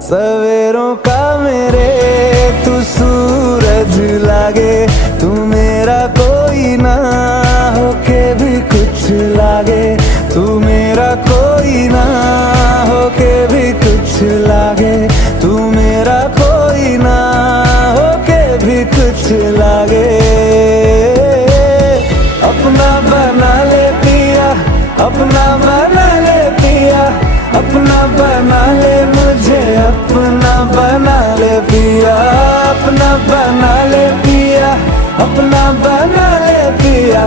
सवेरों का मेरे तू सूरज लागे, तू मेरा कोई ना होके भी कुछ लागे, तू मेरा कोई ना होके भी कुछ लागे, तू मेरा कोई ना होके भी कुछ लागे। अपना बना ले पिया, अपना बना ले पिया, अपना बना ले मुझे, अपना बना ले पिया, अपना बना ले पिया, अपना बना ले पिया।